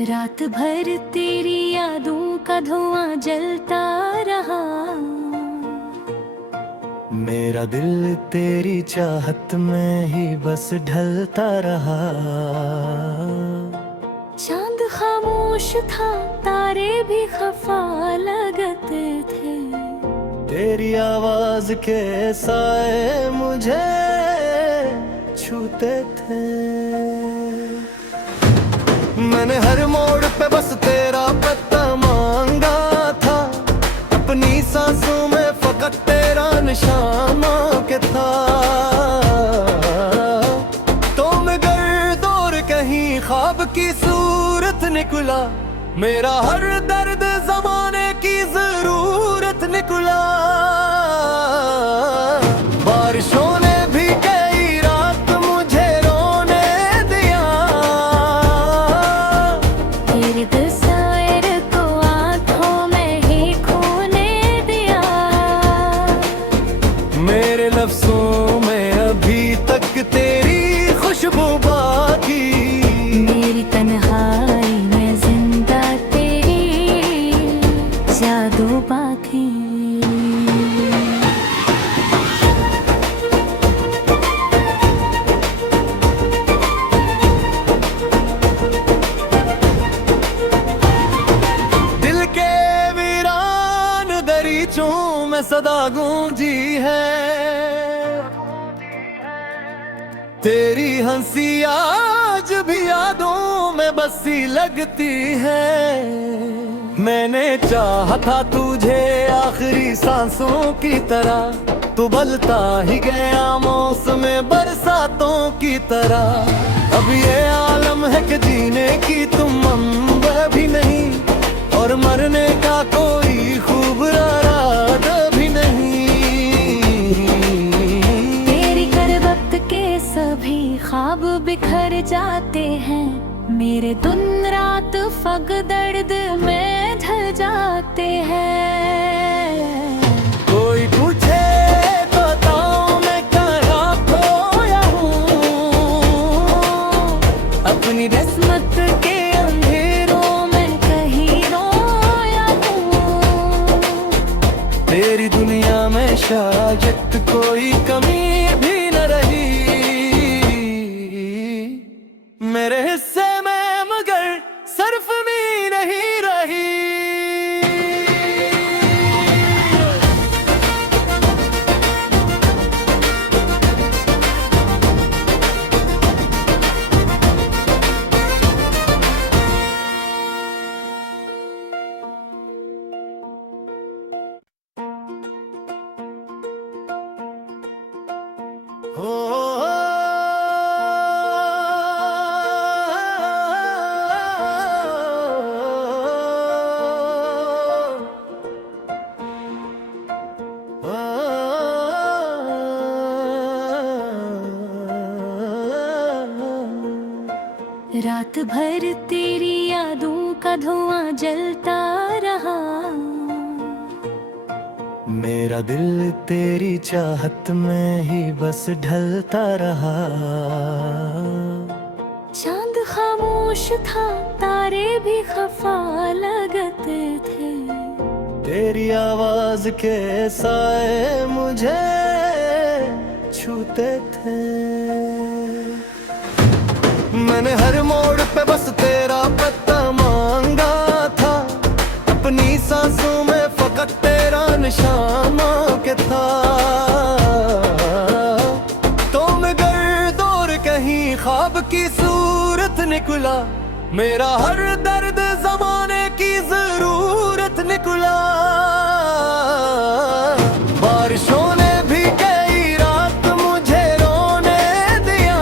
रात भर तेरी यादों का धुआं जलता रहा। मेरा दिल तेरी चाहत में ही बस ढलता रहा। चांद खामोश था, तारे भी खफा लगते थे। तेरी आवाज के साए मुझे छूते थे। मैंने हर मोड़ पे बस तेरा पता मांगा था। अपनी सांसों में फकत तेरा निशान के था। तो मगर दूर कहीं ख्वाब की सूरत निकला। मेरा हर दर्द जमाने की जरूरत निकला। बारिशों ने भी कई रात मुझे रोने दिया। तेरे तस्वीर को आँखों में ही खोने दिया। मेरे लफ्जों में अभी तक तेरी खुशबू बाकी। मेरी तन्हाई में जिंदा तेरी जादू बाकी। दिल के वीरान दरीचों में सदा गूंजी है। तेरी हंसी आज भी यादों में बसी लगती है। मैंने चाहा था तुझे आखिरी सांसों की तरह। तू बलता ही गया मौसम बरसातों की तरह। अब ये आलम है कि जीने की तुम मंबा भी नहीं। और मरने का कोई खूब रात भी नहीं। तेरी कर वक्त के सभी ख्वाब बिखर जाते हैं। मेरे दिन रात फग दर्द में ढल जाते हैं। कोई पूछे तो बताऊं मैं कहाँ खोया हूँ। अपनी किस्मत के अंधेरों में कहीं रोया हूँ। तेरी दुनिया में शायद कोई कमी भी न रही। मेरे हिस्से में मगर सरफमी नहीं रही। रात भर तेरी यादों का धुआं जलता रहा। मेरा दिल तेरी चाहत में ही बस ढलता रहा। चांद खामोश था, तारे भी खफा लगते थे। तेरी आवाज के साए मुझे छूते थे। मैंने हर मोड़ पे बस तेरा पता मांगा था। अपनी सांसों में फकत तेरा निशान के था। तो मगर दूर कहीं ख्वाब की सूरत निकला। मेरा हर दर्द जमाने की जरूरत निकला। बारिशों ने भी कई रात मुझे रोने दिया।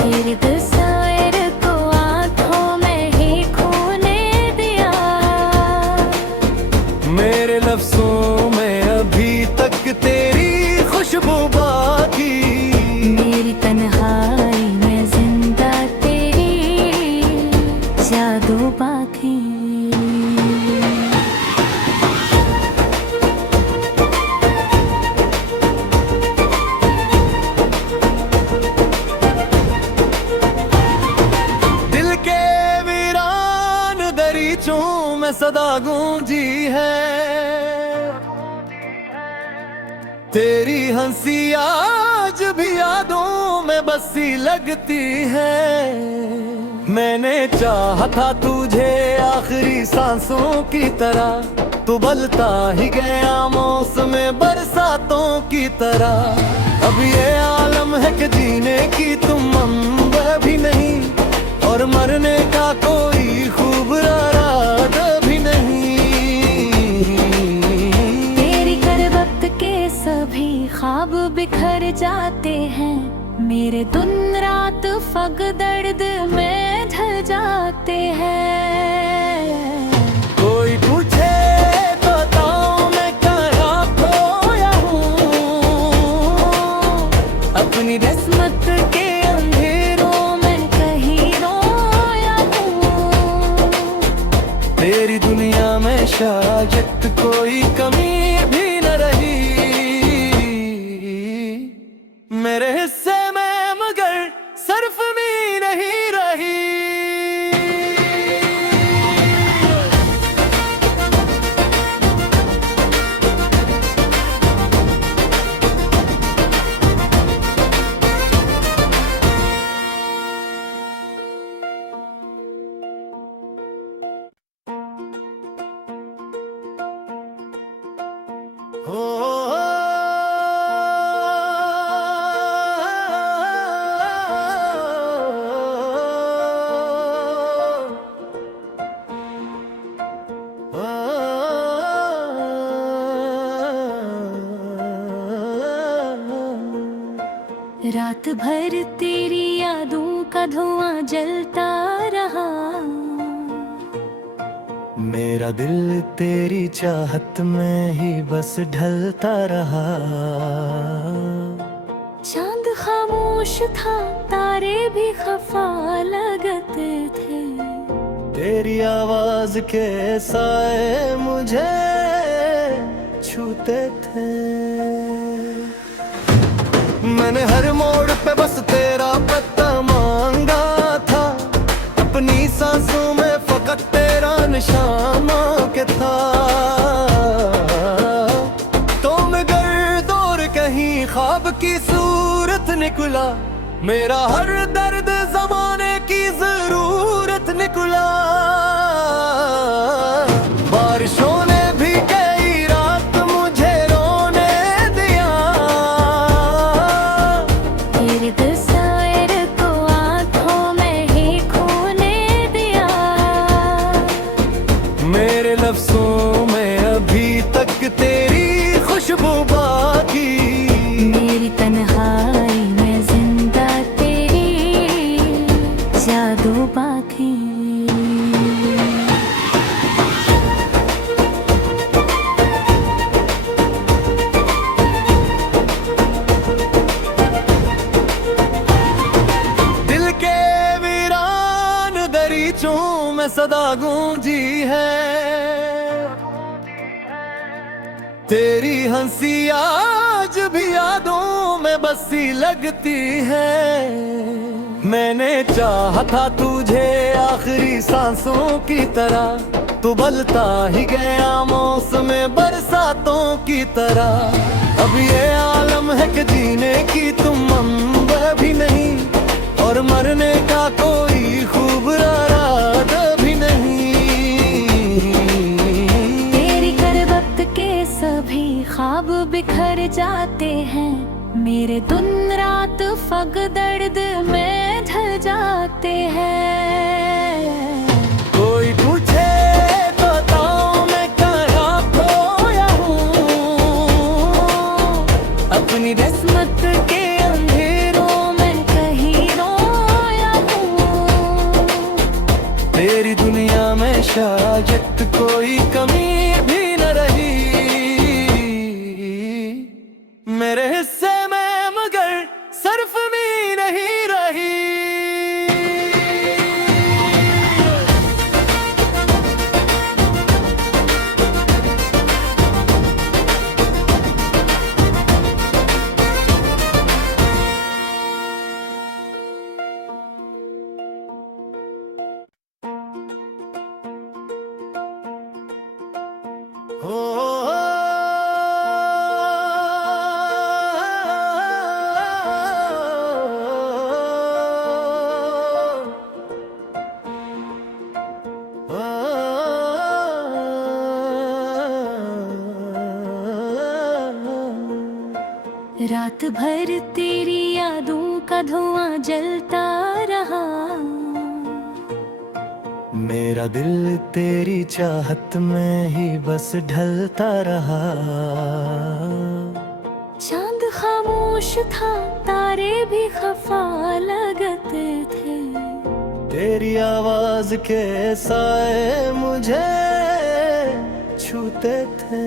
तेरी तस्वीर को आँखों में ही खोने दिया। मेरे लफ्जों में अभी तक तेरी खुशबू बाकी। सदा गूंजी है। तेरी हंसी आज भी यादों में बसी लगती है। मैंने चाहा था तुझे आखिरी सांसों की तरह, तू बलता ही गया मौसम बरसातों की तरह। अब ये आलम है कि जीने की तुम मंबर भी नहीं, और मरने का कोई खूब रात भी नहीं। तेरी कर वक्त के सभी ख्वाब बिखर जाते हैं, मेरे दिन रात फग दर्द में ढल जाते हैं। कोई पूछे तो बताऊं मैं क्या खोया हूँ, अपनी किस्मत के अंधेरों में कहीं रोया हूँ। तेरी दुनिया में शायद कोई कमी भी न रही, मेरे हिस्से में मगर सिर्फ मी नहीं रही। रात भर तेरी यादों का धुआं जलता रहा, मेरा दिल तेरी चाहत में ही बस ढलता रहा। चांद खामोश था, तारे भी खफा लगते थे, तेरी आवाज के साए मुझे छूते थे। मैंने हर मोड़ पे बस तेरा पता मांगा था, अपनी सांसों में फकत तेरा निशान के था। तो मगर दूर कहीं ख्वाब की सूरत निकला, मेरा हर दर्द जमाने की जरूरत निकला। बारिशों ने भी कई रात मुझे रोने दिया, तेरे तस्वीर को आँखों में ही खोने दिया। मेरे लफ्जों में अभी तक तेरी खुशबू बाकी, मेरी तन्हाई में जिंदा तेरी जादू बाकी। दिल के वीरान दरीचों में सदा गूंजी है। तेरी हंसी आज भी यादों में बसी लगती है। मैंने चाहा था तुझे आखिरी सांसों की तरह, तू बलता ही गया मौसम बरसातों की तरह। अब ये आलम है कि जीने की तुम मंबर भी नहीं, और मरने का कोई खूब रात भी नहीं। तेरी कर वक्त के सभी ख्वाब बिखर जाते हैं, मेरे दिन रात फग दर्द में ढल जाते हैं। कोई पूछे तो बताऊं मैं क्या खोया हूँ, अपनी किस्मत के अंधेरों में कहीं रोया हूँ। तेरी दुनिया में शायद कोई कमी भी न रही, मेरे हिस्से में मगर सिर्फ मी नहीं रही। रात भर तेरी यादों का धुआं जलता रहा। मेरा दिल तेरी चाहत में ही बस ढलता रहा। चांद खामोश था, तारे भी खफा लगते थे। तेरी आवाज के साए मुझे छूते थे।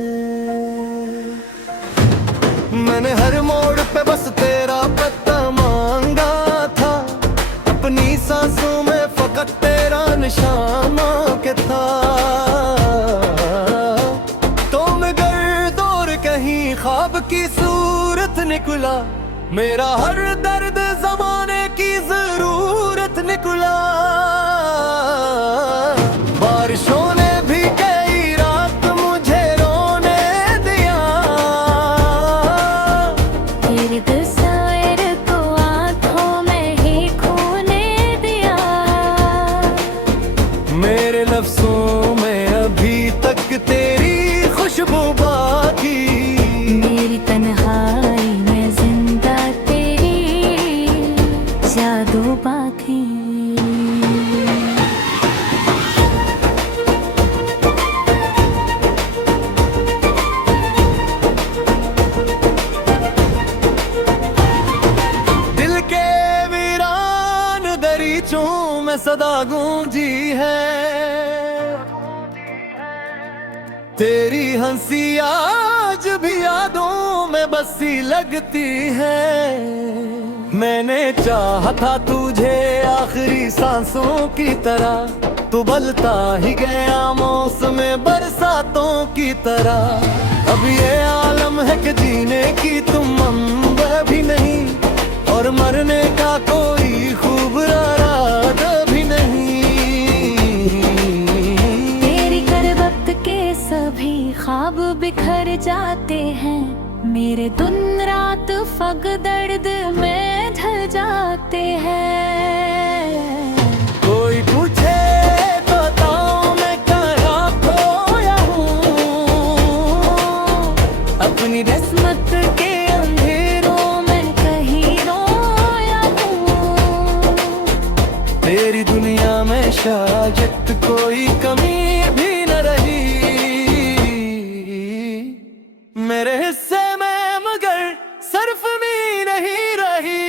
मैंने हर मोड़ पे बस तेरा पता मांगा था। अपनी सांसों में फकत तेरा निशान के था। तो मगर दूर कहीं ख्वाब की सूरत निकला। मेरा हर दर्द जमाने की जरूरत निकला। बारिशों ने भी कई रात मुझे रोने दिया। तेरे तस्वीर को आंखों में ही खोने दिया। मेरे लफ्जों में अभी तक तेरी खुशबू बाकी। मेरी तन्हाई में जिंदा तेरी जादू बाकी। दिल के वीरान दरीचों में सदा गूंजी है। तेरी हंसी आज भी यादों में बसी लगती है। मैंने चाहा था तुझे आखिरी सांसों की तरह। तू बलता ही गया मौसम बरसातों की तरह। अब ये आलम है कि जीने की तुम मंबा भी नहीं। और मरने का कोई खूब रात भी नहीं। तेरी कर वक्त के सभी ख्वाब बिखर जाते हैं। मेरे दिन रात फग दर्द में ढल जाते हैं। कोई पूछे तो बताऊं मैं कहाँ खोया हूँ। अपनी किस्मत के अंधेरों में कहीं रोया हूँ। तेरी दुनिया में शायद कोई कमी भी न रही। मेरे हिस्से में मगर सिर्फ मी नहीं रही।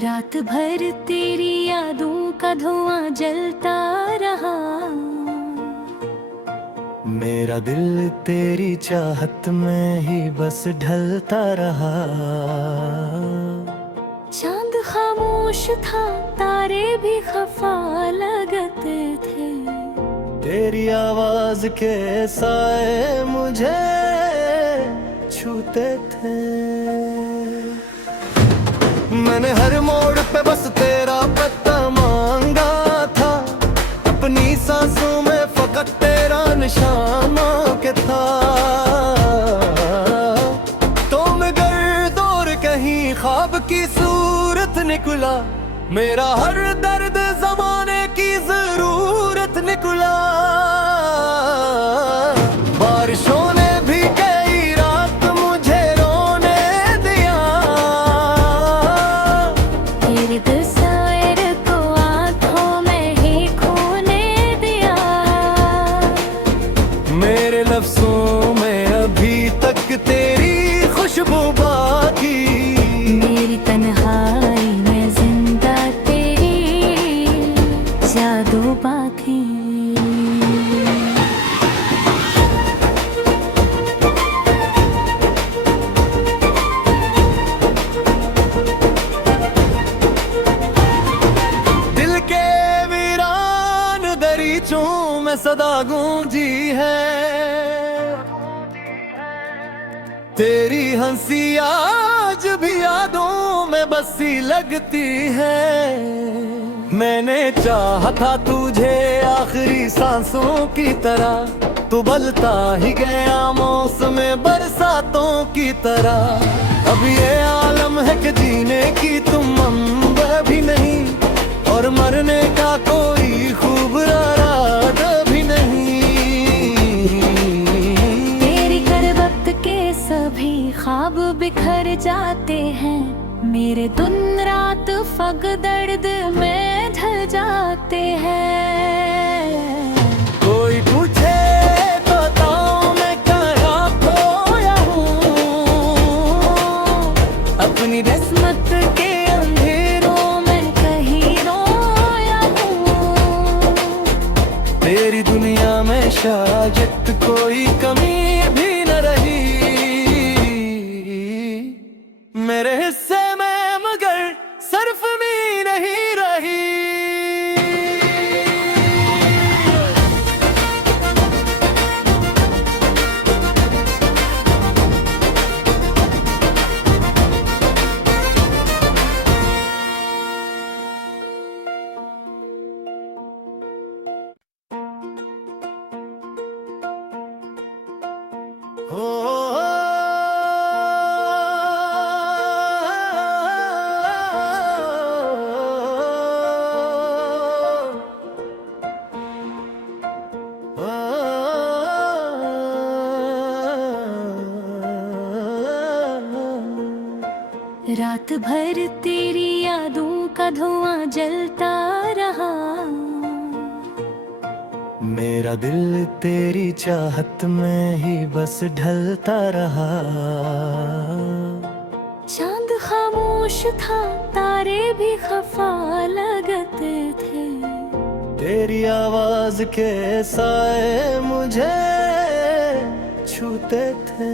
रात भर तेरी यादों का धुआं जलता रहा। मेरा दिल तेरी चाहत में ही बस ढलता रहा। चांद खामोश था, तारे भी खफा लगते थे। तेरी आवाज के साए मुझे छूते थे। मैंने हर मोड़ पे बस तेरा पता मांगा था। अपनी सांसों में फकत तेरा निशान के था। तो मगर दूर कहीं ख्वाब की सूरत निकला। मेरा हर दर्द जमाने की जरूरत निकला। बारिशों ने भी कई रात मुझे रोने दिया। तेरी तस्वीर को आंखों में ही खोने दिया। मेरे लफ्जों में अभी तक तेरी खुशबू बाकी। मेरी तन्हाई में जिंदा तेरी जादू बाकी। में सदा गूंजी है। तेरी हंसी आज भी यादों में बसी लगती है। मैंने चाहा था तुझे आखिरी सांसों की तरह, तू बदलता ही गया मौसम बरसातों की तरह। अब ये आलम है कि जीने की तुम मंबा भी नहीं, और मरने का कोई खूब इरादा भी नहीं। तेरी कर वक्त के सभी ख्वाब बिखर जाते हैं, मेरे दिन रात फग दर्द में ढल जाते हैं। कोई पूछे तो बताऊं मैं कहाँ खोया हूँ, अपनी किस्मत के अंधेरों में कहीं रोया हूँ। तेरी दुनिया में शायद कोई कमी भी न रही, मेरे हिस्से में मगर सिर्फ मी नहीं रही। रात भर तेरी यादों का धुआं जलता रहा, मेरा दिल तेरी चाहत में ही बस ढलता रहा। चांद खामोश था, तारे भी खफा लगते थे, तेरी आवाज के साए मुझे छूते थे।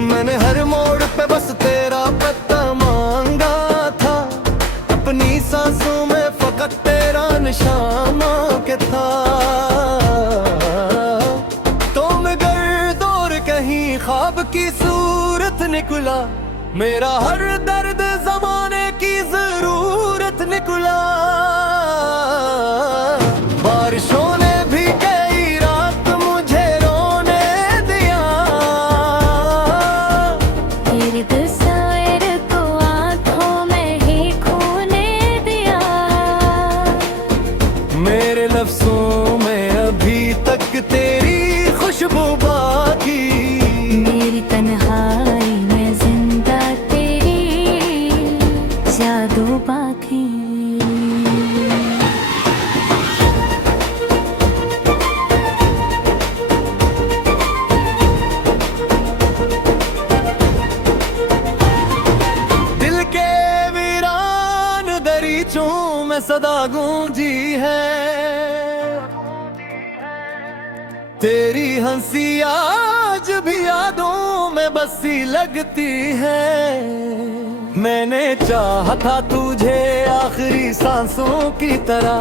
मैंने हर मोड़ पे बस तेरा पता मांगा था, अपनी सांसों में फकत तेरा निशान के था। तो मगर दूर कहीं ख्वाब की सूरत निकला, मेरा हर दर्द जमाने की जरूरत निकला। बारिशों ने भी कई रात मुझे रोने दिया, तेरे तस्वीर को आंखों में ही खोने दिया। मेरे लफ्जों में अभी तक तेरी खुशबू बाकी, मेरी तन्हाई में जिंदा तेरी जादू बाकी। दिल के वीरान दरीचों में सदा गूंजी है। तेरी हंसी आज भी यादों में बसी लगती है। मैंने चाहा था तुझे आखिरी सांसों की तरह,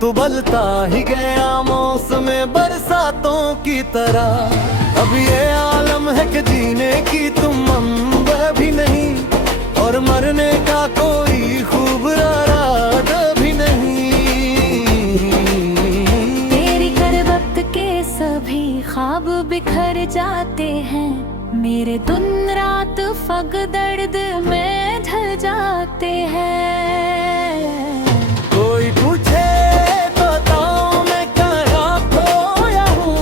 तू बदलता ही गया मौसम बरसातों की तरह। अब ये आलम है कि जीने की तुम मंबा भी नहीं, और मरने का कोई खूब इरादा भी नहीं। तेरी कर वक्त के सभी ख्वाब बिखर जाते हैं, मेरे दिन रात फग दर्द में ढल जाते हैं। कोई पूछे तो बताऊं मैं कहाँ खोया हूँ,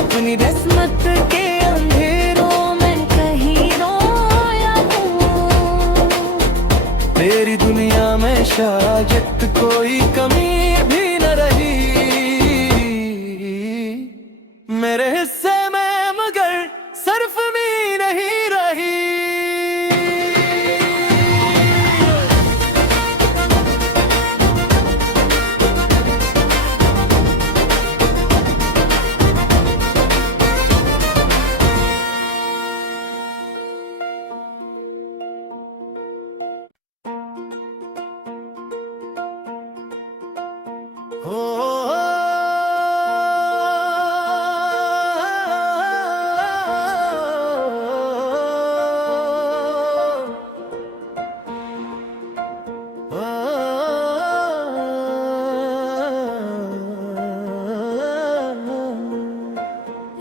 अपनी किस्मत के अंधेरों में कहीं रोया हूँ। तेरी दुनिया में शायद कोई कमी भी न रही, मेरे हिस्से में मगर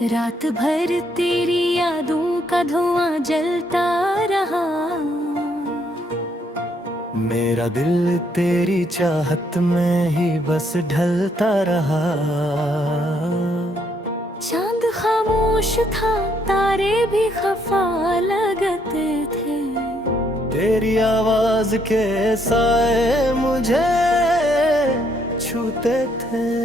रात भर तेरी यादों का धुआं जलता रहा, मेरा दिल तेरी चाहत में ही बस ढलता रहा। चांद खामोश था, तारे भी खफा लगते थे, तेरी आवाज के साए मुझे छूते थे।